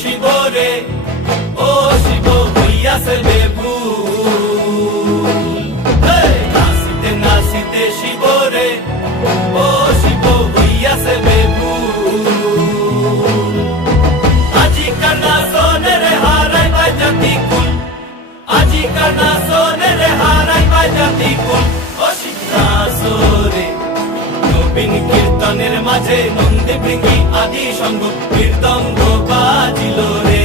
শিবরে, ও শিব হইয়াছে বেভুল। নাচিতে নাচিতে শিবরে, ও শিব হইয়াছে বেভুল। আজিকার নাচনের হারাই বাজাতি কুল, আজিকার নাচনের হারাই বাজাতি কুল। ও শিব নাচরে, নবীন কীর্তনের মাঝে নন্দী ভৃঙ্গি আদি সঙ্গ মৃদঙ্গ বাজিল রে।